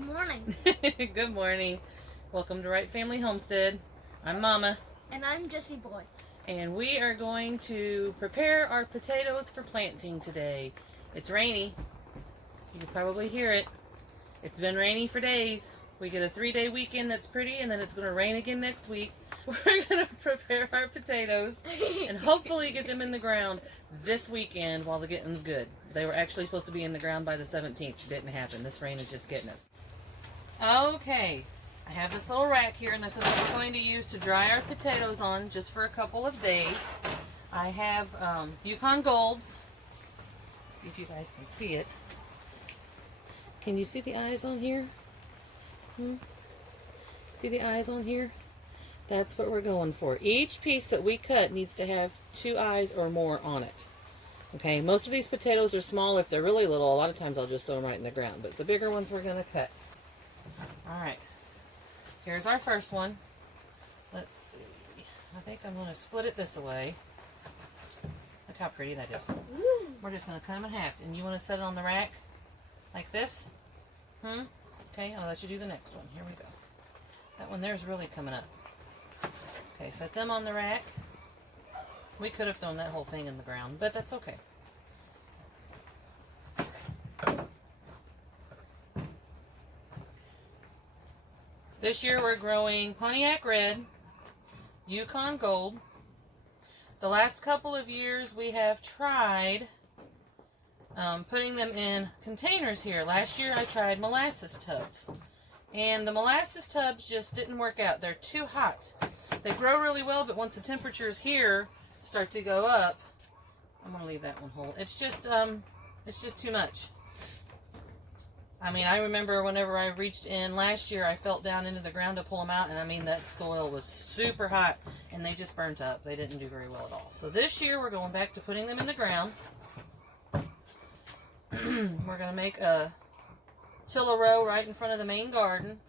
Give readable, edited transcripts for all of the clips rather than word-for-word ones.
Good morning. Good morning. Welcome to Wright Family Homestead. I'm Mama. And I'm Jesse Boy. And we are going to prepare our potatoes for planting today. It's rainy. You can probably hear it. It's been rainy for days. We get a 3-day weekend that's pretty, and then it's going to rain again next week. We're going to prepare our potatoes and hopefully get them in the ground this weekend while the getting's good. They were actually supposed to be in the ground by the 17th. Didn't happen. This rain is just getting us. Okay, I have this little rack here, and this is what we're going to use to dry our potatoes on just for a couple of days. I have Yukon Golds. See if you guys can see it. Can you see the eyes on here? See the eyes on here? That's what we're going for. Each piece that we cut needs to have 2 eyes or more on it. Okay, most of these potatoes are small. If they're really little, a lot of times I'll just throw them right in the ground. But the bigger ones we're going to cut. Alright, here's our first one. Let's see. I think I'm going to split it this way. Look how pretty that is. We're just going to cut them in half. And you want to set it on the rack like this? Okay, I'll let you do the next one. Here we go. That one there's really coming up. Okay, set them on the rack. We could have thrown that whole thing in the ground, but that's okay. This year we're growing Pontiac Red, Yukon Gold. The last couple of years we have tried putting them in containers here. Last year I tried molasses tubs. And the molasses tubs just didn't work out. They're too hot. They grow really well, but once the temperatures here start to go up, I'm going to leave that one whole. It's just too much. I mean, I remember whenever I reached in last year, I felt down into the ground to pull them out, and I mean, that soil was super hot, and they just burnt up. They didn't do very well at all. So this year, we're going back to putting them in the ground. We're going to make a tiller row right in front of the main garden.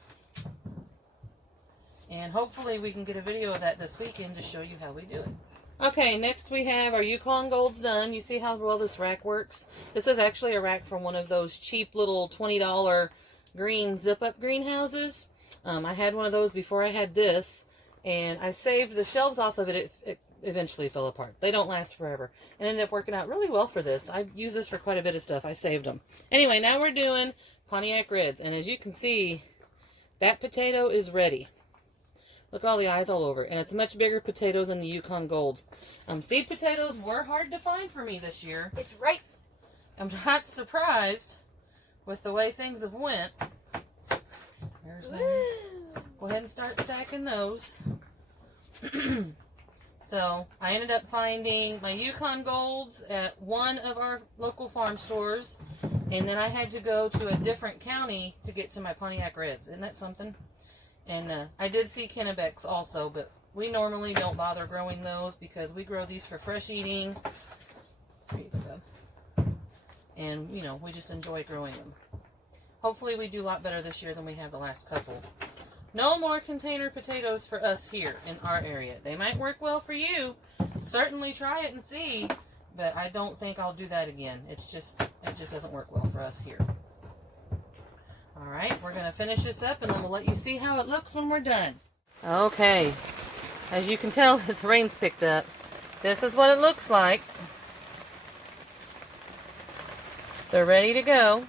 And hopefully we can get a video of that this weekend to show you how we do it. Okay, next we have our Yukon Golds done. You see how well this rack works? This is actually a rack from one of those cheap little $20 green zip-up greenhouses. I had one of those before I had this, and I saved the shelves off of it. It eventually fell apart. They don't last forever. And ended up working out really well for this. I use this for quite a bit of stuff. I saved them. Anyway, now we're doing Pontiac Reds, and as you can see, that potato is ready. Look at all the eyes all over. And it's a much bigger potato than the Yukon Golds. Seed potatoes were hard to find for me this year. It's right. I'm not surprised with the way things have went. There's one. Go ahead and start stacking those. So, I ended up finding my Yukon Golds at one of our local farm stores. And then I had to go to a different county to get to my Pontiac Reds. Isn't that something? And I did see Kennebecs also, but we normally don't bother growing those because we grow these for fresh eating. There you go. And, you know, we just enjoy growing them. Hopefully we do a lot better this year than we have the last couple. No more container potatoes for us here in our area. They might work well for you. Certainly try it and see, but I don't think I'll do that again. It just doesn't work well for us here. Alright, we're going to finish this up and then we'll let you see how it looks when we're done. Okay, as you can tell, the rain's picked up. This is what it looks like. They're ready to go.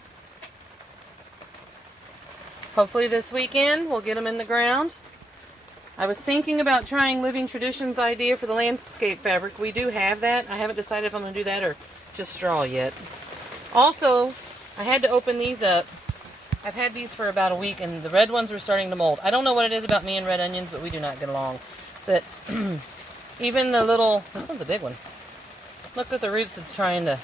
Hopefully this weekend we'll get them in the ground. I was thinking about trying Living Traditions' idea for the landscape fabric. We do have that. I haven't decided if I'm going to do that or just straw yet. Also, I had to open these up. I've had these for about a week, and the red ones were starting to mold. I don't know what it is about me and red onions, but we do not get along. But even the little... This one's a big one. Look at the roots it's trying to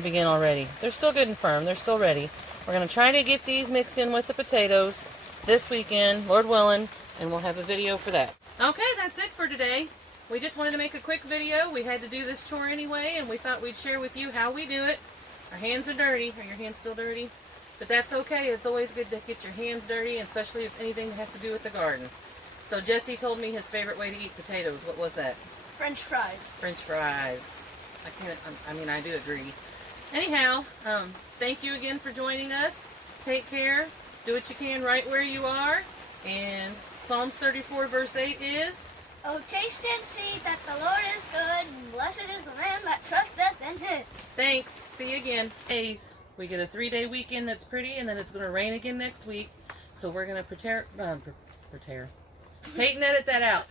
begin already. They're still good and firm. They're still ready. We're going to try to get these mixed in with the potatoes this weekend, Lord willing, and we'll have a video for that. Okay, that's it for today. We just wanted to make a quick video. We had to do this tour anyway, and we thought we'd share with you how we do it. Our hands are dirty. Are your hands still dirty? But that's okay. It's always good to get your hands dirty, especially if anything has to do with the garden. So Jesse told me his favorite way to eat potatoes. What was that? French fries. French fries. I do agree. Anyhow, thank you again for joining us. Take care. Do what you can right where you are. And Psalms 34 verse 8 is, Oh, taste and see that the Lord is good, and blessed is the man that trusteth in him. thanks. See you again. Ace. We get a 3-day weekend that's pretty, and then it's going to rain again next week. So we're going to prepare. Peyton, edit that out.